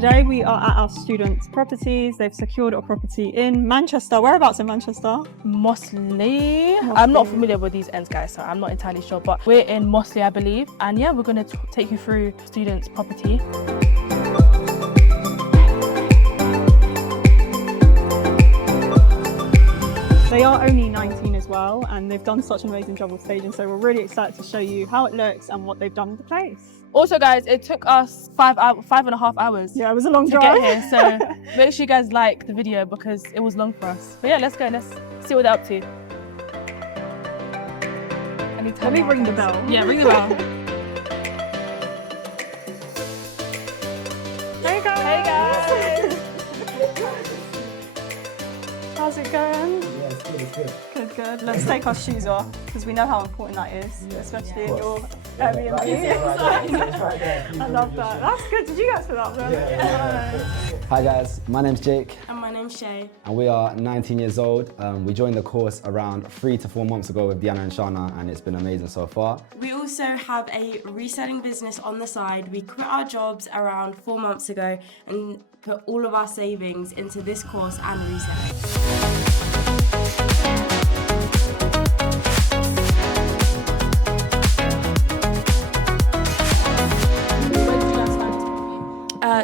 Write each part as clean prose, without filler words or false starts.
Today we are at our students' properties. They've secured a property in Manchester. Whereabouts in Manchester? Mossley. I'm not familiar with these ends, guys, so I'm not entirely sure, but we're in Mossley, I believe. And yeah, we're going to take you through students' property. They are only 19 as well, and they've done such an amazing job of staging, so we're really excited to show you how it looks and what they've done with the place. Also, guys, it took us 5.5 hours. Yeah, it was a long to drive. get here, so make sure you guys like the video because it was long for us. But yeah, let's go and let's see what they're up to. Let me ring the bell. Yeah, ring the bell. Hey guys! Hey guys! How's it going? Yeah, it's good. Good. Let's take our shoes off because we know how important that is, especially in your Airbnb. I love that. That's good. Did you guys put that up? Hi guys, my name's Jake. And my name's Shay. And we are 19 years old. We joined the course around 3 to 4 months ago with Diana and Shana, and it's been amazing so far. We also have a reselling business on the side. We quit our jobs around 4 months ago and put all of our savings into this course and reselling.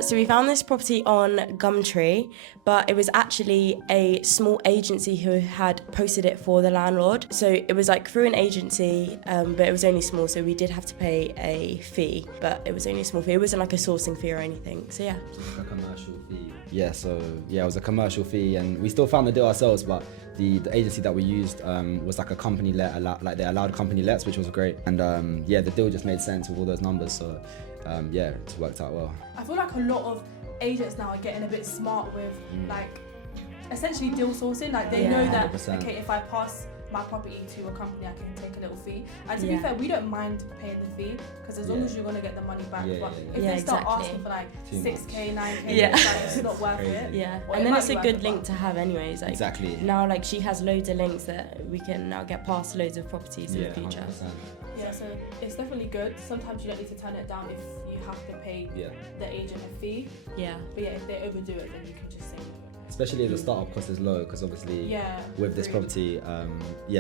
So we found this property on Gumtree, but it was actually a small agency who had posted it for the landlord. So it was like through an agency, but it was only small, so we did have to pay a fee, but it was only a small fee. It wasn't like a sourcing fee or anything, so yeah. A commercial fee. Yeah, it was a commercial fee, and we still found the deal ourselves, but the agency that we used was like a company let, like they allowed company lets, which was great. And yeah, the deal just made sense with all those numbers, so yeah, it's worked out well. I feel like a lot of agents now are getting a bit smart with like essentially deal sourcing. Like they know that 100%. Okay, if I pass my property to a company, I can take a little fee. And to be fair, we don't mind paying the fee because as long as you're gonna get the money back. But if they start asking for like 6K, 9K, it's not worth it. Yeah, Or and it then might it's be a worth good it, link but- to have anyways. Like Exactly. now, like she has loads of links that we can now get past loads of properties in the future. 100%. Yeah, so it's definitely good. Sometimes you don't need to turn it down if you have to pay the agent a fee. Yeah. But yeah, if they overdo it, then you can just say no. Especially if the startup cost is low, because obviously with this property,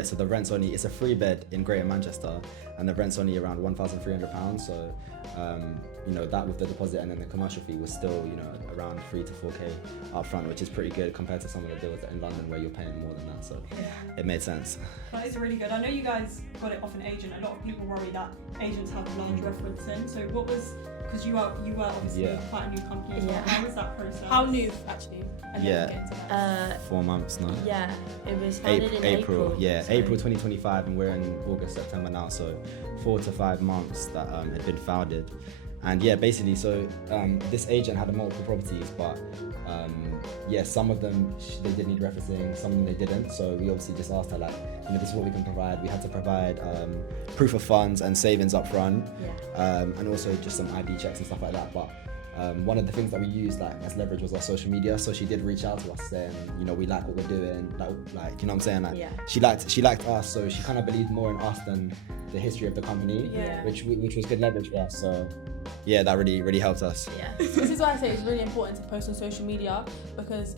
so the rent's only, it's a 3-bed in Greater Manchester, and the rent's only around £1,300. So, you know, that with the deposit and then the commercial fee was still, you know, around 3 to 4K up front, which is pretty good compared to some of the deals in London where you're paying more than that. So it made sense. That is really good. I know you guys got it off an agent. A lot of people worry that agents have large referencing. So what was, because you were obviously quite a new company as well. How was that process? How new, actually? And then we'll get into that. 4 months now. Yeah, it was founded in April. Yeah, April 2025, and we're in August, September now. So 4 to 5 months that had been founded. And yeah, basically, so this agent had multiple properties, but some of them they did need referencing, some of them they didn't. So we obviously just asked her, like, you know, this is what we can provide. We had to provide proof of funds and savings up front, and also just some ID checks and stuff like that. But one of the things that we used like as leverage was our social media. So she did reach out to us saying, you know, we like what we're doing, like you know what I'm saying, like she liked us, so she kind of believed more in us than the history of the company, which was good leverage for us. So yeah, that really helped us. Yeah. This is why I say it's really important to post on social media, because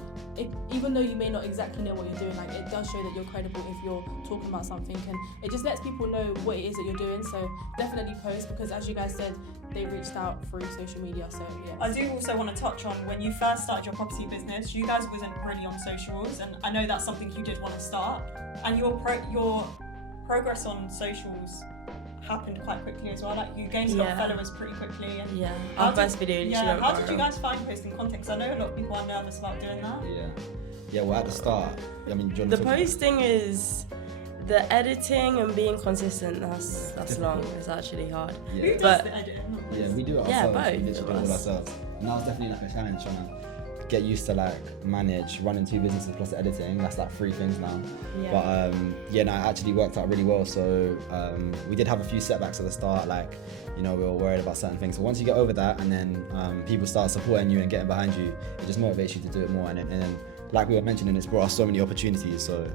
even though you may not exactly know what you're doing, like it does show that you're credible if you're talking about something, and it just lets people know what it is that you're doing. So definitely post, because as you guys said, they reached out through social media. So yeah. I do also want to touch on when you first started your property business, you guys wasn't really on socials, and I know that's something you did want to start, and your progress on socials happened quite quickly as well. Like you gained a lot of followers pretty quickly. And our first video. How did you guys find posting content? Because I know a lot of people are nervous about doing that. Yeah. Well, at the start, I mean, the posting is the editing and being consistent. That's long. It's actually hard. Yeah. Who does the editing? Yeah, we do it ourselves. Yeah, both. We literally do it all ourselves. And that was definitely like a challenge trying to get used to like manage running 2 businesses plus editing. That's like 3 things now. But it actually worked out really well. So we did have a few setbacks at the start, like, you know, we were worried about certain things. So once you get over that, and then people start supporting you and getting behind you, it just motivates you to do it more. And then like we were mentioning, it's brought us so many opportunities. So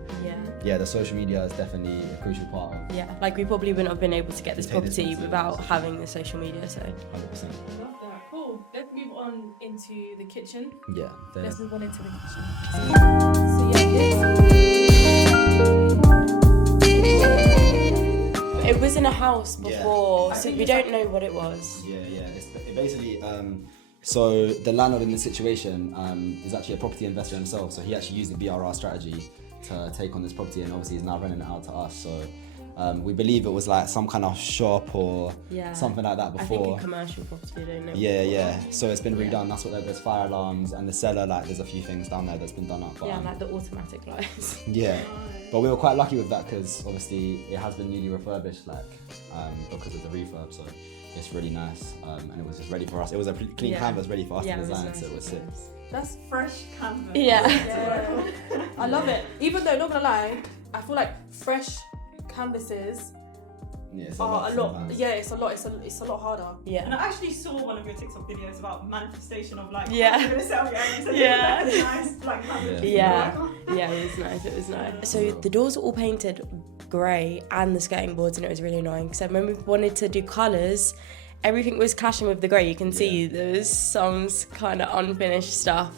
the social media is definitely a crucial part of. Yeah, like we probably wouldn't have been able to get this property without having the social media. So 100%. I love that. Cool. Let's move on on into the kitchen. Yeah. Let's move on into the kitchen. It was in a house before, Yeah. so we don't know what it was. Yeah. It basically, so the landlord in this situation is actually a property investor himself. So he actually used the BRR strategy to take on this property, and obviously he's now renting it out to us. So we believe it was like some kind of shop or something like that before. I think a commercial property, I don't know. Yeah. So it's been redone. That's what there's fire alarms, and the cellar, like there's a few things down there that's been done up. But, Yeah, like the automatic lights. yeah. But we were quite lucky with that because obviously it has been newly refurbished, like because of the refurb. So it's really nice, and it was just ready for us. It was a clean canvas ready for us to design, nice, so it was sick. That's fresh canvas. Yeah. I love it. Even though, not gonna lie, I feel like fresh canvases Yeah, it's are a lot. sometimes. Yeah, it's a lot. It's a lot harder. Yeah. And I actually saw one of your TikTok videos about manifestation of like, Yeah. I'm gonna sell you, and you said Yeah. you look like a nice black canvas. Yeah. Yeah, it was nice. It was nice. So the doors were all painted grey and the skirting boards, and it was really annoying. So when we wanted to do colours, everything was clashing with the grey. You can see there was some kind of unfinished stuff.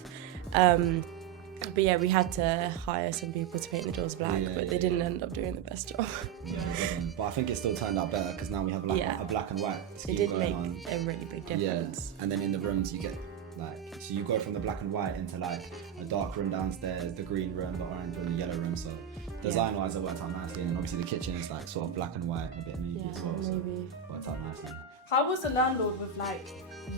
But yeah, we had to hire some people to paint the doors black, but they didn't end up doing the best job. Yeah, it didn't. But I think it still turned out better because now we have like a black and white It scheme did going make on. a really big difference. Yeah, and then in the rooms you get like, so you go from the black and white into like a dark room downstairs, the green room, the orange room, the yellow room. So design-wise, it worked out nicely, and then obviously the kitchen is like sort of black and white, a bit navy as well. So it worked out nicely. How was the landlord with like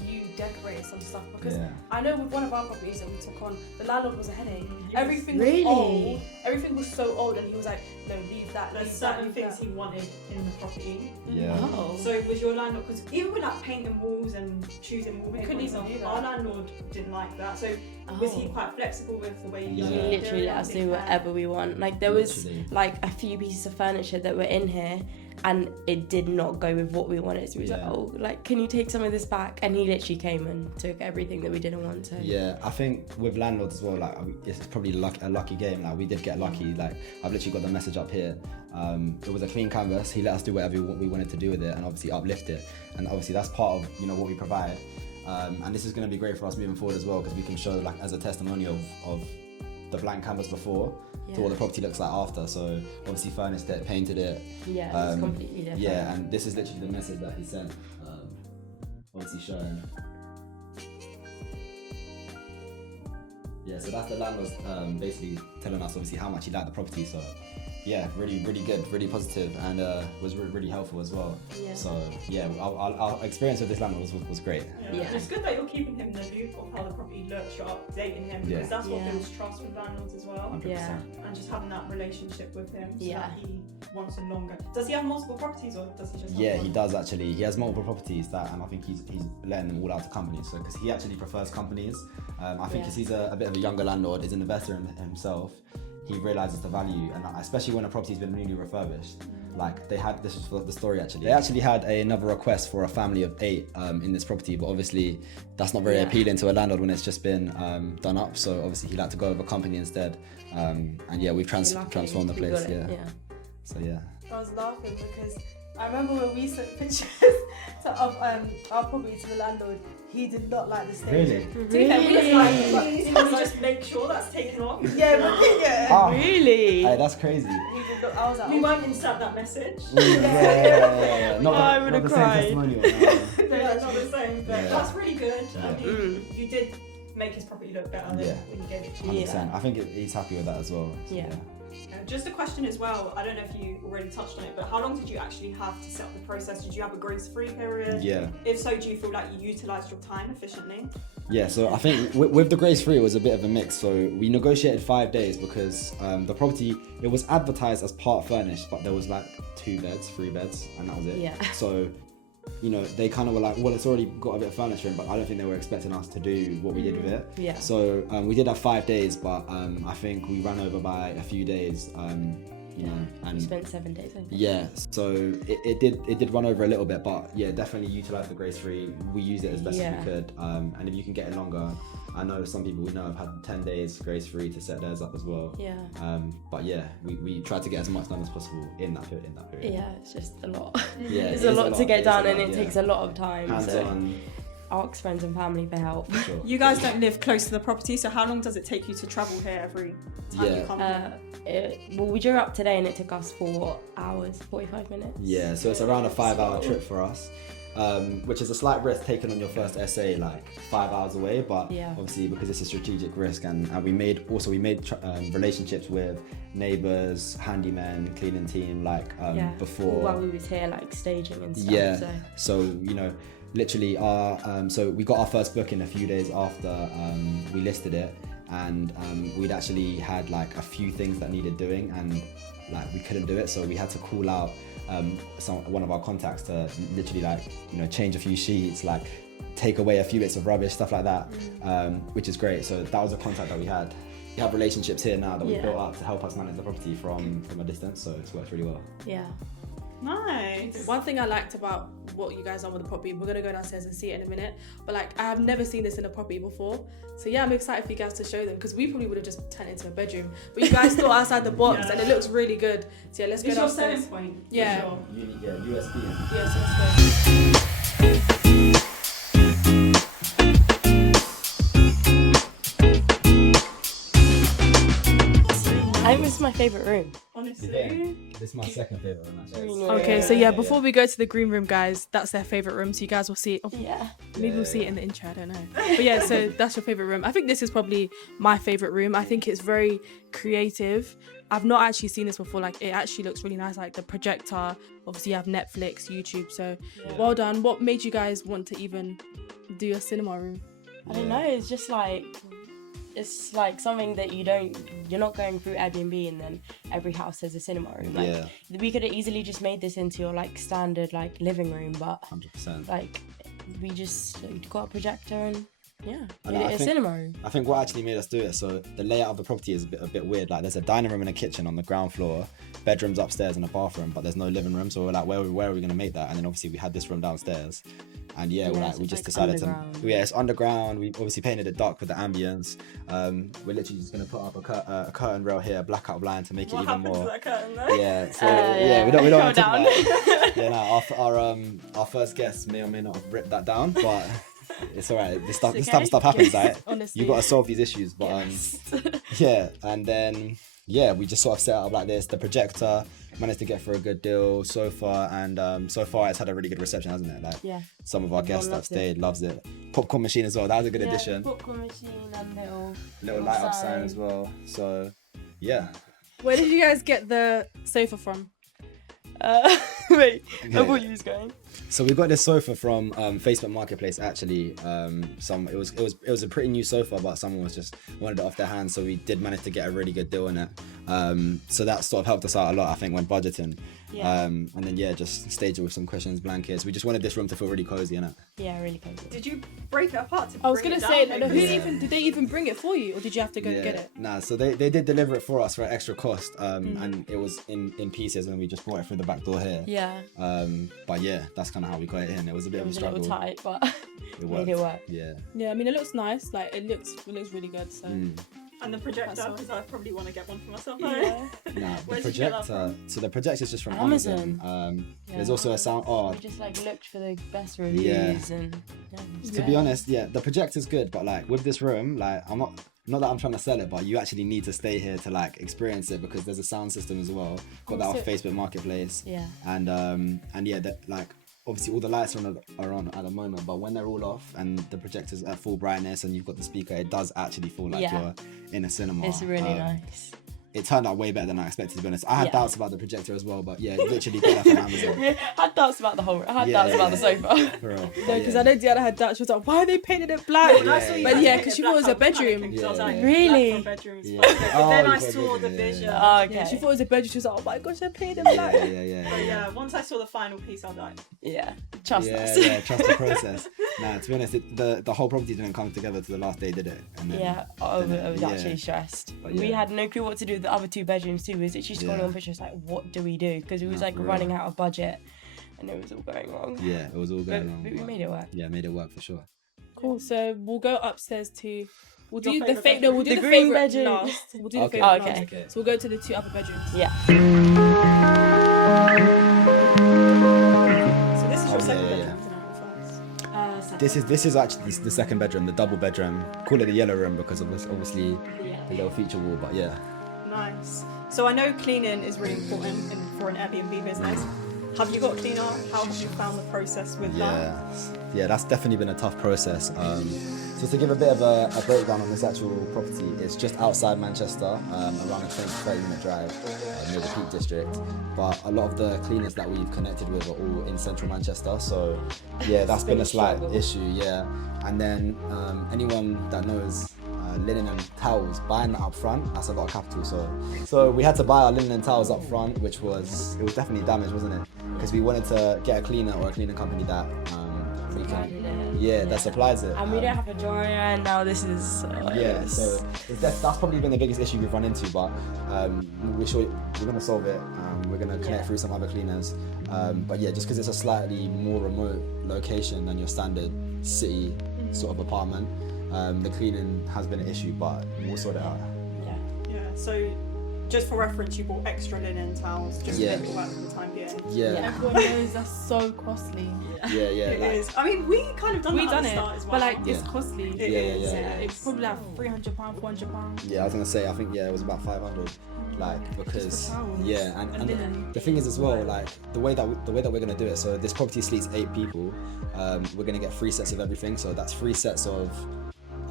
you decorating some stuff? Because I know with one of our properties that we took on, the landlord was a headache. Everything was old. Everything was so old, and he was like, "No, leave that." There's Leave that, certain leave things that. he wanted in the property. Yeah. Oh. So was your landlord, because even with like painting walls and choosing wallpaper, couldn't even do that. our landlord didn't like that. So was he quite flexible with the way you Yeah. He did it literally let us and do things like that? whatever we want. Like there was Literally. like a few pieces of furniture that were in here and it did not go with what we wanted. So we was like, oh, like can you take some of this back? And he literally came and took everything that we didn't want to. Yeah, I think with landlords as well, like it's probably a lucky game. Like we did get lucky. Like I've literally got the message up here. It was a clean canvas. He let us do whatever we wanted to do with it, and obviously uplift it. And obviously that's part of what we provide. And this is going to be great for us moving forward as well because we can show like as a testimonial of the blank canvas before to what the property looks like after. So obviously furnished it, painted it. Yeah, it's completely different. Yeah, and this is literally the message that he sent. Obviously showing. Yeah, so that's the landlord basically telling us obviously how much he liked the property. So yeah, really good, really positive, and was really helpful as well. Yeah. So yeah, our experience with this landlord was great. Yeah. And it's good that you're keeping him in the loop of how the property looks, you're updating him because that's what builds trust with landlords as well. 100%. Yeah. And just having that relationship with him so Yeah. that he wants a longer. Does he have multiple properties or does he just have Yeah, one? he does actually. He has multiple properties and I think he's letting them all out to companies. So because he actually prefers companies, I think because he's a bit of a younger landlord, is an investor in himself. He realizes the value, and especially when a property's been newly refurbished. Like this was for the story actually. They actually had another request for a family of 8 in this property, but obviously that's not very appealing to a landlord when it's just been done up. So obviously he had to go with a company instead. And yeah, we've transformed the place. Yeah. So yeah. I was laughing because I remember when we sent pictures of our property to the landlord, he did not like the staging. Really? Can we just make sure that's taken off? Oh, Really? hey, that's crazy. He did not, I was like, We won't insert that message. Yeah. Not I the would've same cried. testimonial. No, that's not the same, but Yeah. that's really good. Yeah. I mean, you did make his property look better than when you gave it to him. 100%. I think he's happy with that as well. So, Yeah. Just a question as well, I don't know if you already touched on it, but how long did you actually have to set up the process? Did you have a grace-free period? Yeah. If so, do you feel like you utilised your time efficiently? Yeah, so I think with the grace free it was a bit of a mix. So we negotiated 5 days because the property, it was advertised as part furnished, but there was like 2 beds, 3 beds, and that was it. Yeah. So, they kind of were like, well, it's already got a bit of furniture in, but I don't think they were expecting us to do what we did with it. Yeah. So we did have 5 days, but I think we ran over by a few days, and We spent 7 days, I think. yeah, so it did run over a little bit, but yeah, definitely utilise the grace free. We used it as best as we could, and if you can get it longer, I know some people we know have had 10 days grace free to set theirs up as well. Yeah. But yeah, we tried to get as much done as possible in that period. Yeah, it's just a lot. Yeah, It's it a is lot to get It is done, a and lot, it yeah. takes a lot of time. Hands so. on. ask friends and family for help. Sure. You guys don't live close to the property, so how long does it take you to travel here every time you come here? Well, we drove up today and it took us 4 hours, 45 minutes. Yeah, so it's around a 5-hour trip for us, which is a slight risk taking on your first essay like 5 hours away, but Yeah. obviously because it's a strategic risk, and we made relationships with neighbours, handymen, cleaning team before. While we was here, like staging and stuff. Yeah. So you know, literally so we got our first booking a few days after we listed it, and we'd actually had like a few things that needed doing, and like we couldn't do it, so we had to call out one of our contacts to literally change a few sheets, like take away a few bits of rubbish, stuff like that, which is great. So that was a contact that we had. We have relationships here now that we built up to help us manage the property from a distance, so it's worked really well. Yeah. Nice. One thing I liked about what you guys done with the property, we're gonna go downstairs and see it in a minute, but like I have never seen this in a property before, so yeah, I'm excited for you guys to show them, because we probably would have just turned it into a bedroom, but you guys thought outside the box and it looks really good. So yeah, let's go It's your downstairs. selling point. Yeah. For sure. USB. Yeah, so let's go. I think this is my favourite room. Honestly. This is my second favourite room actually. Okay, so yeah, before we go to the green room, guys, that's their favourite room, so you guys will see it. Oh, Yeah. maybe we'll see it in the intro, I don't know. But yeah, so that's your favourite room. I think this is probably my favourite room. I think it's very creative. I've not actually seen this before. Like, it actually looks really nice. Like the projector, obviously you have Netflix, YouTube, so well done. What made you guys want to even do a cinema room? I don't know, it's just like, it's like something that you're not going through Airbnb and then every house has a cinema room. Like, we could have easily just made this into your like standard like living room, but 100%. like we just got a projector and And made it a cinema room. I think what actually made us do it, so the layout of the property is a bit weird. Like there's a dining room and a kitchen on the ground floor, bedrooms upstairs and a bathroom, but there's no living room. So we're like, where are we going to make that? And then obviously we had this room downstairs. And So we it's just like decided underground. it's underground. We obviously painted it dark with the ambience. We're literally just going to put up a curtain rail here, a blackout blind to make What it even happened more. to that curtain though? Yeah, so yeah. we don't Go want to talk down. about it. Yeah, no, our first guest may or may not have ripped that down, but it's alright. This type of stuff happens, right? Honestly. You got to solve these issues, but yeah, and then we just sort of set it up like this. The projector, managed to get for a good deal, sofa, and so far it's had a really good reception, hasn't it? Like some of our guests that loves stayed loves it. Popcorn machine as well. That was a good Yeah, addition. popcorn machine and Little light up sign as well. So yeah. Where did you guys get the sofa from? Wait, I Okay. thought you was going. So we got this sofa from Facebook Marketplace actually. It was a pretty new sofa, but someone was just wanted it off their hands, so we did manage to get a really good deal on it. So that sort of helped us out a lot, I think, when budgeting. Yeah. And then just staged it with some cushions, blankets. We just wanted this room to feel really cozy, innit? Yeah, really cozy. Did you break it apart to I was bring gonna it say, down, no, who maybe? did they even bring it for you, or did you have to go get it? Nah, so they did deliver it for us for an extra cost, and it was in pieces, and we just brought it through the back door here. Yeah. But yeah, that's kind of how we got it in. It was a bit It of a was a struggle. little tight, but It made it work. Yeah. Yeah, I mean it looks nice. Like it looks really good. So And the projector, That's all. because I probably want to get one for myself. yeah. Nah, the Where did you get that projector. So the projector is just from Amazon. Amazon. There's Yeah. also a sound. Oh, We just like looked for the best reviews and to be honest, the projector's good, but like with this room, like I'm not that I'm trying to sell it, but you actually need to stay here to like experience it, because there's a sound system as well. Got that off Facebook Marketplace. Yeah. And yeah, that like obviously all the lights are on at the moment, but when they're all off and the projector's at full brightness and you've got the speaker, it does actually feel like you're in a cinema. It's really nice. It turned out way better than I expected, to be honest. I had Yeah. doubts about the projector as well, but yeah, literally got that from Amazon. I had doubts about the whole. I had Yeah, doubts about the sofa. For real. No, But because yeah. I know Deanna had doubts. She was like, "Why are they painted it black?" When I saw you But guys yeah, make 'cause it she thought it was a black, I was bedroom. panicking, 'cause I was like, Yeah. Really? black for bedrooms. Yeah. But Oh, then I you got saw the bedroom, yeah, vision. yeah. Oh, okay. Yeah, she thought it was a bedroom. She was like, "Oh my gosh, they painted it Yeah, black." But yeah, once I saw the final piece, I was like, Yeah. Trust us. Yeah, trust the process. Nah, to be honest, the whole property didn't come together to the last day, did it? And then, Yeah, I was yeah. actually stressed. But We yeah. had no clue what to do with the other two bedrooms too. We was literally scrolling Yeah. on pictures like, what do we do? Because we was Nah, like for real. running out of budget, and it was all going wrong. Yeah, it was all But, going wrong. but we but made it work. Yeah, made it work for sure. Cool. So we'll go upstairs to. We'll Your do the favourite fake. No, we'll do The the, green favourite bedroom. last. We'll do the Okay. favourite Oh, okay. last. Okay. So we'll go to the two other bedrooms. Yeah. so this is your Oh, second yeah, bedroom. yeah. Isn't it? Or first? Second. this is actually the second bedroom, the double bedroom. Call it the yellow room because of this, obviously the little feature wall. But yeah. Nice. So I know cleaning is really important for an Airbnb business. Have you got a cleaner? How have you found the process with that? Yeah, that's definitely been a tough process. So to give a bit of a breakdown on this actual property, it's just outside Manchester, around a 20-30 minute drive near the Peak District. But a lot of the cleaners that we've connected with are all in central Manchester, so yeah, that's been a slight issue, yeah. And then anyone that knows linen and towels, buying that up front, that's a lot of capital. So we had to buy our linen and towels up front, which was definitely damaged, wasn't it? Because we wanted to get a cleaner or a cleaner company that we can, that supplies it. And we don't have a dryer, and now this is so that's probably been the biggest issue we've run into, but we're sure we're gonna solve it. We're gonna connect through some other cleaners, but yeah, just because it's a slightly more remote location than your standard city sort of apartment, the cleaning has been an issue, but we'll sort it out. Yeah. So just for reference, you bought extra linen towels just to make it work for the time being. Yeah, everyone knows that's so costly. It is. I mean, we kind of done that at the start as well. But like it's costly. It is. It's probably like £300, £400. Yeah, I was gonna say, I think it was about 500. Like, because and the thing is as well, like the way that we're gonna do it. So this property sleeps 8 people. We're gonna get 3 sets of everything. So that's 3 sets of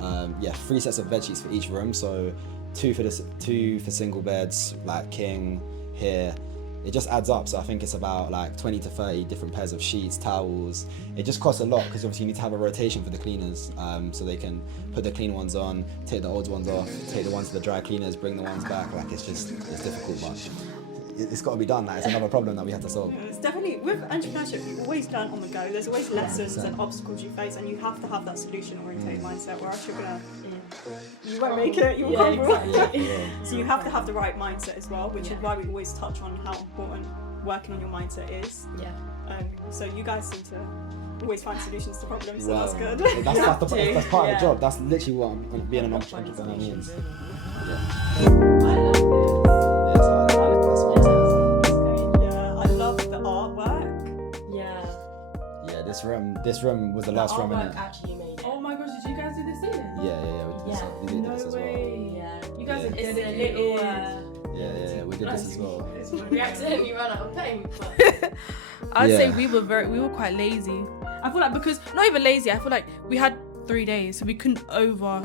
3 sets of bed sheets for each room. So 2 for single beds, like king here. It just adds up. So I think it's about like 20 to 30 different pairs of sheets, towels. It just costs a lot because obviously you need to have a rotation for the cleaners, so they can put the clean ones on, take the old ones off, take the ones to the dry cleaners, bring the ones back. Like it's difficult, but it's got to be done. Like, it's another problem that we had to solve. It's definitely, with entrepreneurship, you always learn on the go. There's always lessons and obstacles you face, and you have to have that solution-oriented mindset where you won't make it, you will crumble. Exactly. So you have to have the right mindset as well, which is why we always touch on how important working on your mindset is. So you guys seem to always find solutions to problems, so that's good. That's part of the job. That's literally what being an entrepreneur means. I love the artwork. This room was the last room in it. Actually made it. Oh my gosh, did you guys do this ceiling? We did this as well. You guys are It's a dedicated. little. We did this as well. We accidentally ran out of paint. I'd say we were quite lazy. I feel like, because not even lazy, I feel like we had 3 days, so we couldn't overdo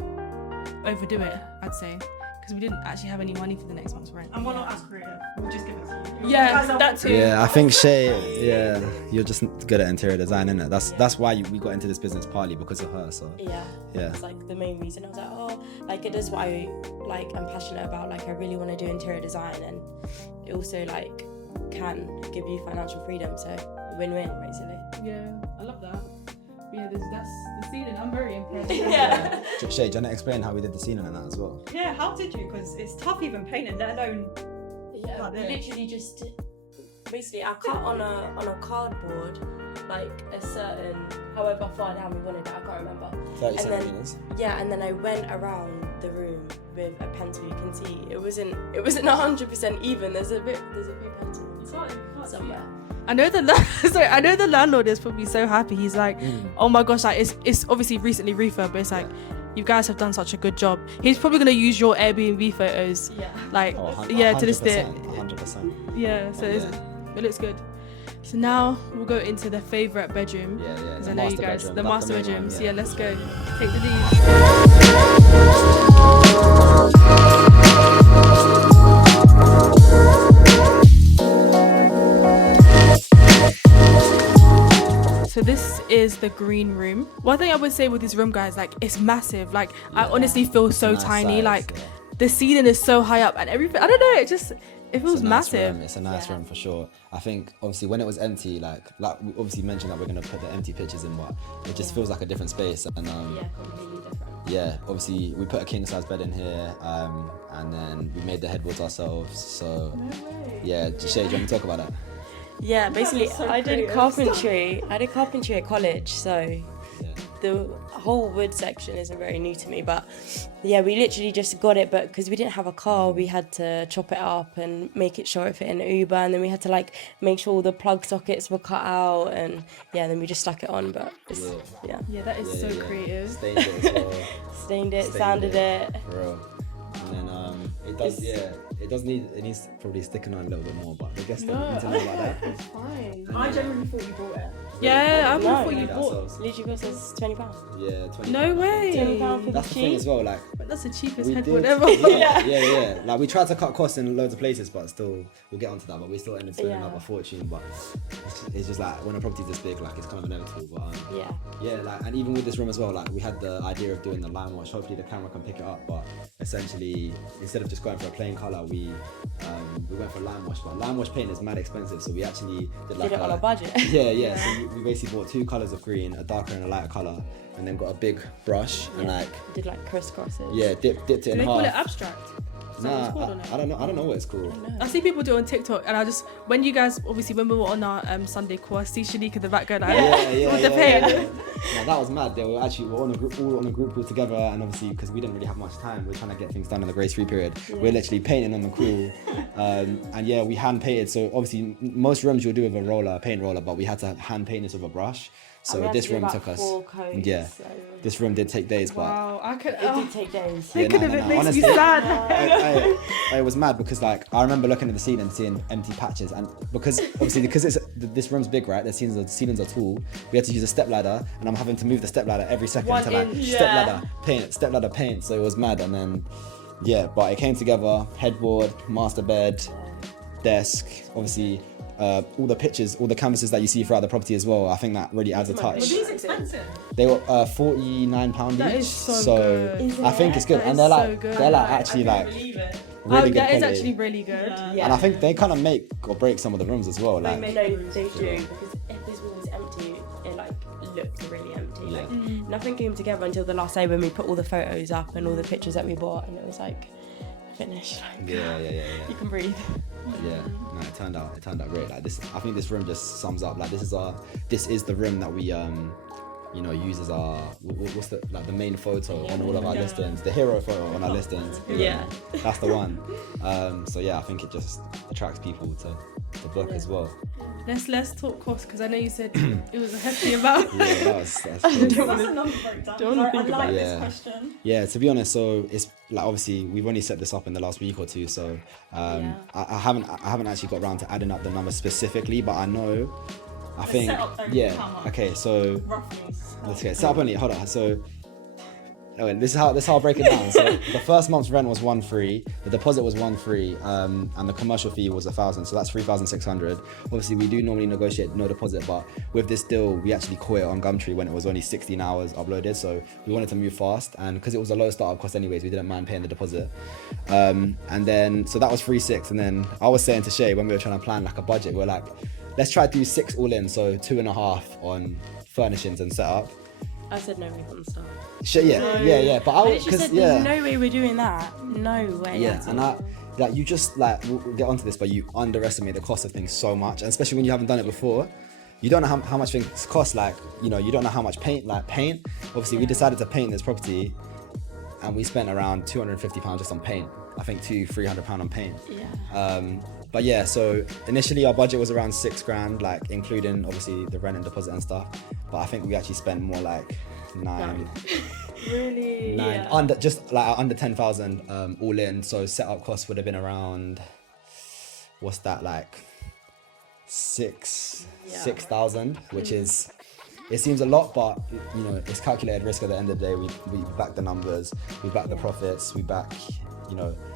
it, I'd say, because we didn't actually have any money for the next month's rent. And we're not as creative. We'll just give it to you. Yeah, that too. Yeah, I think Shay, you're just good at interior design, innit? That's why we got into this business, partly because of her. So yeah, it's like the main reason. I was like, it is what I I'm passionate about. Like, I really want to do interior design, and it also like can give you financial freedom. So win-win, basically. Yeah, I love that. Yeah, that's the ceiling. I'm very impressed. Shay, do you want to explain how we did the ceiling and that as well? Yeah, how did you? Because it's tough even painting, let alone. We literally just basically I cut on a cardboard like a certain however far down we wanted it, I can't remember. 30 centimeters. And then I went around the room with a pencil. You can see it wasn't 100% even. There's a few pencils somewhere. I know the landlord is probably so happy. He's like, oh my gosh, like it's obviously recently refurbed, but it's like, you guys have done such a good job. He's probably gonna use your Airbnb photos, to list it. 100%. Yeah, so it looks good. So now we'll go into the favourite bedroom. Because I know you guys, the master bedroom. So yeah, let's go. Take the lead. So this is the green room. One thing I would say with this room, guys, like it's massive. Like I honestly feel so tiny. Size, like the ceiling is so high up and everything. I don't know. It feels massive. It's a nice room for sure. I think obviously when it was empty, like we obviously mentioned that we're gonna put the empty pictures in, but it just feels like a different space. And completely different. Yeah, obviously we put a king size bed in here, and then we made the headboards ourselves. So yeah, Shay, do you want to talk about that? Yeah, basically I did carpentry. I did carpentry at college, so the whole wood section isn't very new to me, but yeah, we literally just got it, but because we didn't have a car, we had to chop it up and make it sure it fit in an Uber, and then we had to like make sure all the plug sockets were cut out, and yeah, then we just stuck it on. But it's, Yeah, that is so creative. Stained it as well. Stained it, sanded it. For real. And then it needs probably sticking on a little bit more, but I guess No, don't need to know about that. it's fine. I genuinely thought you bought it. Yeah, I No. thought you Made it bought. ourselves. Literally cost us £20. Yeah, 20. No way. £20 for That's the the thing sheet. as well, like But that's the cheapest we headboard did, ever. yeah. Like we tried to cut costs in loads of places, but still, we'll get onto that. But we still ended up spending Yeah. up a fortune. But it's just like when a property's this big, like it's kind of inevitable. But Yeah. like, and even with this room as well, like we had the idea of doing the lime wash. Hopefully the camera can pick it up. But essentially, instead of just going for a plain color, we went for lime wash. But lime wash paint is mad expensive, so we actually did like Did it on a budget. Yeah. So we basically bought 2 colors of green, a darker and a lighter color, and then got a big brush and like Did like crisscrosses. dipped it Do in they half. call it abstract? Is that what it's called or no? I don't know what it's called. I see people do it on TikTok, and I just, when you guys, obviously when we were on our Sunday call, I see Shanique in the background like, with the paint. No, that was mad. They were actually all on a group call together, and obviously because we didn't really have much time, we are trying to get things done in the grace free period. We're literally painting on the call, and yeah, we hand painted. So obviously most rooms you'll do with a paint roller, but we had to hand paint this with a brush. So this room took us. 4 coats, so. This room did take days, Wow, I could. It did take days. Thinking of it makes honestly, me sad. I was mad because like I remember looking at the ceiling and seeing empty patches, and because it's this room's big, right? The ceilings are tall. We had to use a step ladder, and I'm having to move the step ladder every second 1 to like inch. step ladder paint. So it was mad, and then but it came together. Headboard, master bed, desk, obviously. All the pictures, all the canvases that you see throughout the property as well. I think that really adds a touch. Were these expensive? They were £49 each. That is so good. I think it's good, That and is they're so like good. they're like I actually couldn't like believe it. really good That is quality. actually really good. Yeah. And I think they kind of make or break some of the rooms as well. They Like make No, rooms. they do, because if this room was empty, it like looked really empty. Yeah. Like nothing came together until the last day when we put all the photos up and all the pictures that we bought, and it was like finished. Like, yeah. you can breathe. Yeah, no, it turned out great. Like this, I think this room just sums up. Like this is the room that we use as our what's the main photo on all of our listings, the hero photo on our listings. Yeah. That's the one. So yeah, I think it just attracts people to book as well. Let's talk cost, because I know you said it was a hefty amount. Yeah, that's That's a number breakdown. Don't wanna I think like about it. this Yeah. question. Yeah, to be honest, so it's like obviously we've only set this up in the last week or two, so I haven't actually got around to adding up the numbers specifically, but I know. I think setup only, how much? Okay, so Roughly. let's get set up only. Hold on. So this is how I'll break it down. So the first month's rent was 1,300, the deposit was 1,300, and the commercial fee was 1,000. So that's 3,600. Obviously, we do normally negotiate no deposit, but with this deal, we actually caught it on Gumtree when it was only 16 hours uploaded. So we wanted to move fast, and because it was a low startup cost anyways, we didn't mind paying the deposit. And then so that was 3,600. And then I was saying to Shay when we were trying to plan like a budget, we're like, let's try to do 6 all in, so 2.5 on furnishings and setup. I said no way from the start. Shit, yeah. But I literally because said there's no way we're doing that. No way. yeah, at and all. you just like we'll get onto this, but you underestimate the cost of things so much, and especially when you haven't done it before. You don't know how much things cost. Like you don't know how much paint. Obviously, we decided to paint this property, and we spent around £250 just on paint. I think £200-300 on paint. Yeah. But yeah, so initially our budget was around $6,000, like including obviously the rent and deposit and stuff. But I think we actually spent more like nine, Really? under 10,000 all in. So setup costs would have been around, what's that, like 6,000, which is, it seems a lot, but it's calculated risk at the end of the day. We back the numbers, we back the profits, we back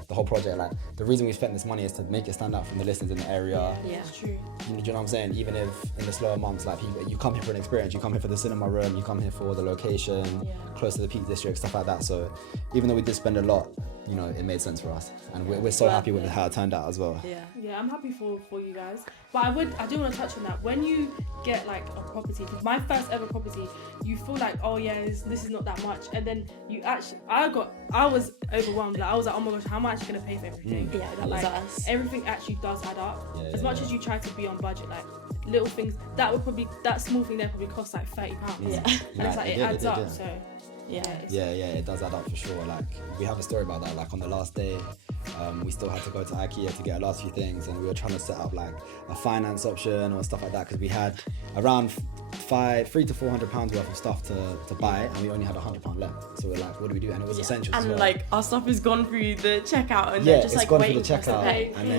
the whole project. Like the reason we spent this money is to make it stand out from the listings in the area. Yeah. It's true. Do you know what I'm saying? Even if in the slower months, like you come here for an experience, you come here for the cinema room, you come here for the location, close to the Peak District, stuff like that. So even though we did spend a lot, it made sense for us, and we're so happy with how it turned out as well. Yeah, I'm happy for you guys. But I do want to touch on that. When you get like a property, because my first ever property, you feel like, oh yeah, this is not that much, and then you actually, I was overwhelmed. Like I was like, oh my gosh, how am I actually gonna pay for everything? Yeah, that was Like us. everything actually does add up. Yeah, As much yeah. as you try to be on budget, like little things that small thing there probably costs like £30. Yeah. And it's like it adds up. So Yeah. Yeah, it does add up for sure. Like, we have a story about that. Like, on the last day, we still had to go to IKEA to get our last few things, and we were trying to set up like a finance option or stuff like that, because we had around £300 to £400 worth of stuff to buy, and we only had £100 left. So we're like, what do we do? And it was essential. And as well. like our stuff has gone through the checkout, and yeah, they're just it's like gone through waiting the for us to checkout, pay. and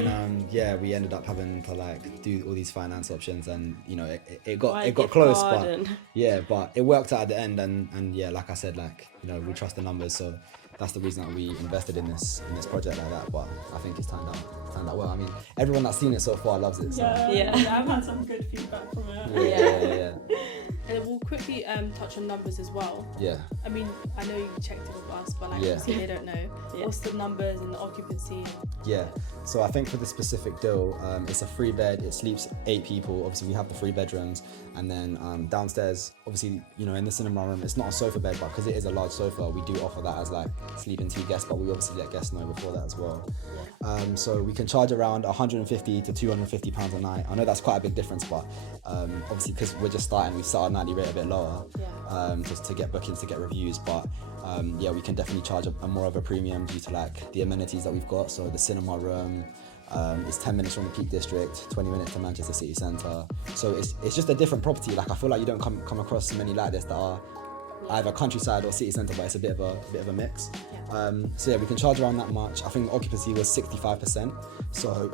then we ended up having to like do all these finance options, and you know it got Gift close, card but and- but it worked out at the end, and yeah, like I said, like, you know, we trust the numbers, so that's the reason that we invested in this project like that. But I think it's turned out well. I mean, everyone that's seen it so far loves it. So. Yeah, I've had some good feedback from it. Yeah. And then we'll quickly touch on numbers as well. Yeah. I mean, I know you checked it with us, but like Yeah. obviously they don't know. Yeah. What's the numbers and the occupancy? Yeah, so I think for this specific deal, it's a 3-bed, it sleeps 8 people. Obviously we have the 3 bedrooms, and then downstairs, obviously, you know, in the cinema room, it's not a sofa bed, but because it is a large sofa, we do offer that as like sleeping 2 guests, but we obviously let guests know before that as well. So we can charge around £150 to £250 a night. I know that's quite a big difference, but obviously because we're just starting, we've set our nightly rate a bit lower, just to get bookings, to get reviews, but we can definitely charge a more of a premium due to like the amenities that we've got. So the cinema room, it's 10 minutes from the Peak District, 20 minutes to Manchester City Centre. So it's just a different property. Like, I feel like you don't come across many like this that are either countryside or city centre, but it's a bit of a mix. So yeah, we can charge around that much. I think the occupancy was 65%, so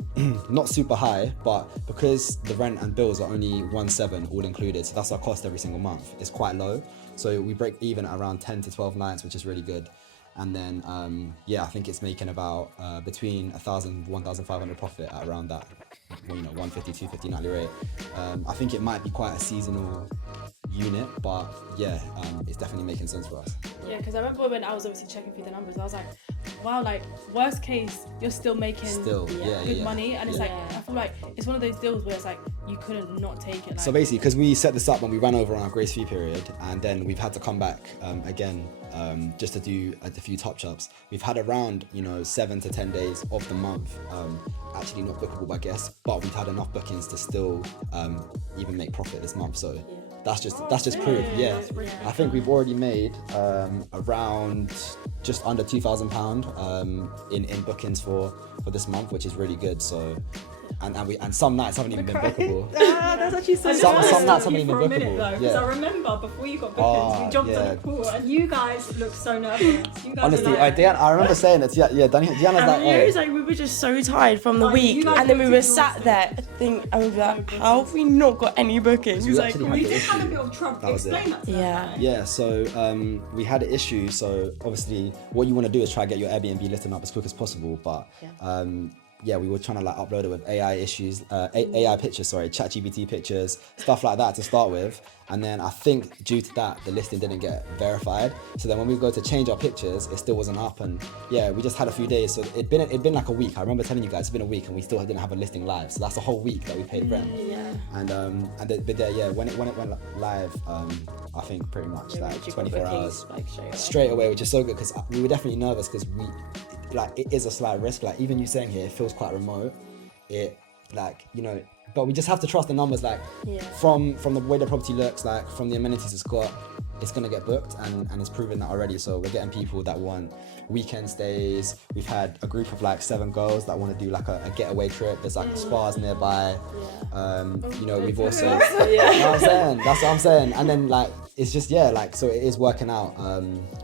not super high, but because the rent and bills are only 1.7 all included, so that's our cost every single month, it's quite low. So we break even at around 10 to 12 nights, which is really good. And then I think it's making about between 1,000 1,500 profit at around that, 150 250 nightly rate. I think it might be quite a seasonal unit, but it's definitely making sense for us. Yeah, because I remember when I was obviously checking through the numbers, I was like, wow, like worst case, you're still making good money, and it's like, I feel like it's one of those deals where it's like you couldn't not take it. Like, so basically, because we set this up when we ran over on our grace fee period, and then we've had to come back again just to do a few touch-ups. We've had around 7 to 10 days of the month actually not bookable by guests, but we've had enough bookings to still even make profit this month. So that's just proof. Yeah, I think we've already made around just under £2,000 in bookings for this month, which is really good. So. And some nights haven't even been bookable. That's actually so Some nights haven't you even for been a minute bookable. though, because I remember before you got bookings, we jumped on a call and you guys looked so nervous. You guys Honestly, were like, I remember saying it. Deanna's And like, it was like we were just so tired from the Like, week, you guys and then we looked were exhausted. sat there and we were like, how have we not got any bookings? We Like, actually we had did the have a issue. bit of trouble. That was it. Explain that to them. Yeah, so we had an issue. So obviously, what you want to do is try to get your Airbnb listing up as quick as possible. But we were trying to like upload it with AI pictures, ChatGPT pictures, stuff like that to start with. And then I think due to that, the listing didn't get verified. So then when we go to change our pictures, it still wasn't up. And we just had a few days. So it'd been like a week. I remember telling you guys it's been a week and we still didn't have a listing live. So that's a whole week that we paid rent. And when it went live, I think pretty much like 24 hours straight away, which is so good because we were definitely nervous because it is a slight risk. Like even you saying here, it feels quite remote. But we just have to trust the numbers. From the way the property looks, like from the amenities it's got, it's gonna get booked, and it's proven that already. So we're getting people that want weekend stays. We've had a group of like 7 girls that want to do like a getaway trip. There's like spas nearby. We've also you know what I'm saying? That's what I'm saying. And then it's just so it is working out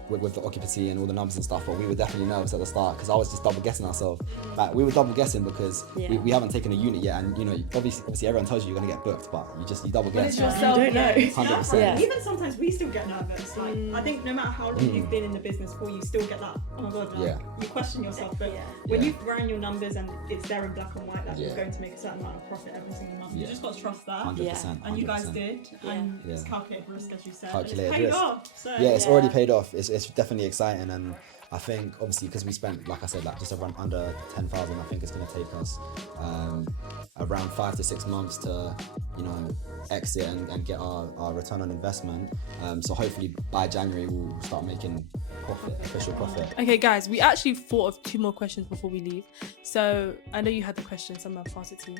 with the occupancy and all the numbers and stuff. But we were definitely nervous at the start because I was just double guessing ourselves. Like we were double guessing because we haven't taken a unit yet, and obviously everyone tells you you're gonna get booked, but you double guess. But it's yourself, You don't know. 100%. Yeah. Even sometimes we still get nervous. Like I think no matter how long you've been in the business for, you still get that. Oh my god, you question yourself. But when you've run your numbers and it's there in black and white that you're going to make a certain amount of profit every single month, you just got to trust that. 100%. And you guys did, and it's calculated risk, as you said. It's paid off. So It's already paid off. It's definitely exciting, and I think obviously because we spent, like I said, just around under 10,000, I think it's going to take us around 5 to 6 months to exit and get our return on investment. So hopefully by January we'll start making official profit. Okay, guys, we actually thought of 2 more questions before we leave. So I know you had the question, so I'm gonna pass it to you.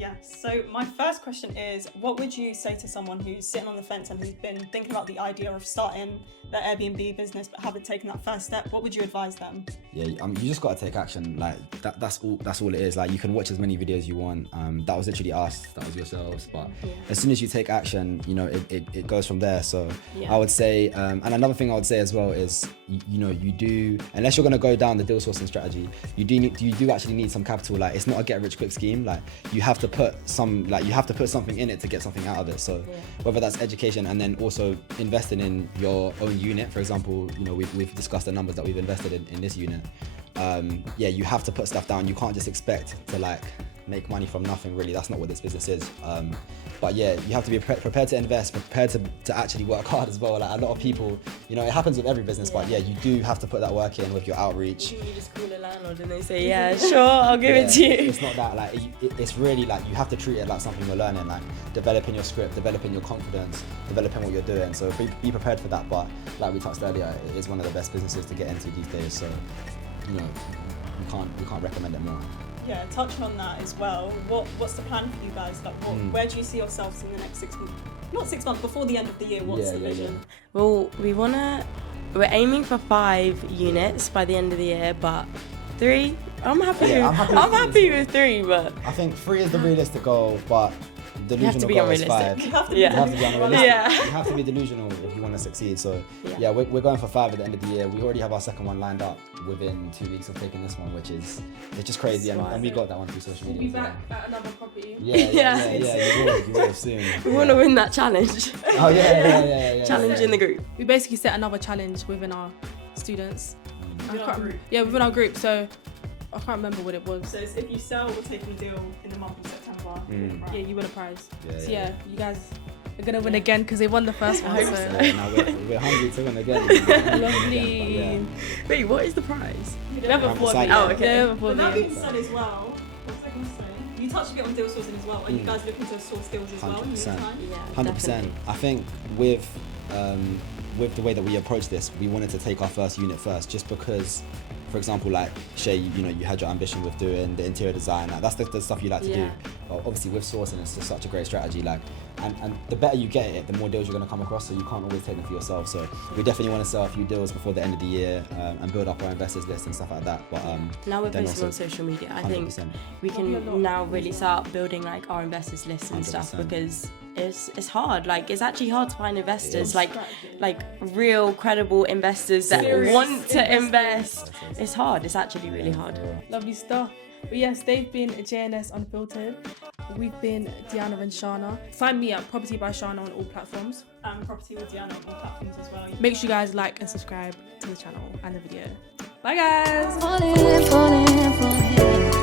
Yes. So my first question is, what would you say to someone who's sitting on the fence and who's been thinking about the idea of starting their Airbnb business but haven't taken that first step? What would you advise them? Yeah, you just gotta take action. Like that's all it is. Like you can watch as many videos you want. That was literally us. That was yourselves. But as soon as you take action, you know it goes from there. So I would say, and another thing I would say as well is, you do, unless you're gonna go down the deal sourcing strategy, you do actually need some capital. Like it's not a get rich quick scheme. Like you have to put something in it to get something out of it. So whether that's education and then also investing in your own unit. For example, we've discussed the numbers that we've invested in this unit. You have to put stuff down. You can't just expect to like make money from nothing, really. That's not what this business is. But yeah, you have to be prepared to invest, prepared to actually work hard as well. Like a lot of people, it happens with every business, but yeah, you do have to put that work in with your outreach. You just call a landlord and they say, yeah, sure, I'll give it to you. It's not that, like, it's really like you have to treat it like something you're learning, like developing your script, developing your confidence, developing what you're doing. So be prepared for that. But like we touched earlier, it is one of the best businesses to get into these days. So, we can't recommend it more. Yeah, touching on that as well, what's the plan for you guys? Like, where do you see yourselves in the next 6 months? Not 6 months, before the end of the year, what's the vision? Well, we're aiming for 5 units by the end of the year, but 3, I'm happy with 3, but I think 3 is the realistic goal, but delusional goal is 5. You have to be unrealistic. Yeah. You have to be delusional if you want to succeed. So yeah, we're going for 5 at the end of the year. We already have our second one lined up within 2 weeks of taking this one, which is just crazy. And we got that one through social media. We'll be back at another property. Yeah. You will soon. We want to win that challenge. Oh yeah. Challenge in the group. We basically set another challenge within our students. Within our group. So I can't remember what it was. So it's if you sell or take a deal in the month of September, you win a prize. Yeah. You guys are gonna win again because they won the first one. So. We're hungry to win again. Lovely. Wait, what is the prize? We have a 4 million. Oh, okay. But that being said as well, what was I going to say? You touched a bit on deal sourcing as well. Are you guys looking to source deals as well in your time? Yeah, 100%. I think with the way that we approach this, we wanted to take our first unit first, just because, for example, like Shay, you had your ambition with doing the interior design. Like, that's the stuff you like to do. But obviously, with sourcing, it's just such a great strategy. Like, and the better you get at it, the more deals you're going to come across. So you can't always take them for yourself. So we definitely want to sell a few deals before the end of the year and build up our investors list and stuff like that. But now we're posting on social media. I think we can now really start building like our investors list and 100%. stuff, because it's hard. Like, it's actually hard to find investors, like real credible investors that want to invest. It's hard. It's actually really hard. Lovely stuff. But yes, they've been JNS Unfiltered. We've been Diana and Shana. Find me at Property by Shana on all platforms. Property with Diana on all platforms as well. Make sure you guys like and subscribe to the channel and the video. Bye guys! Falling.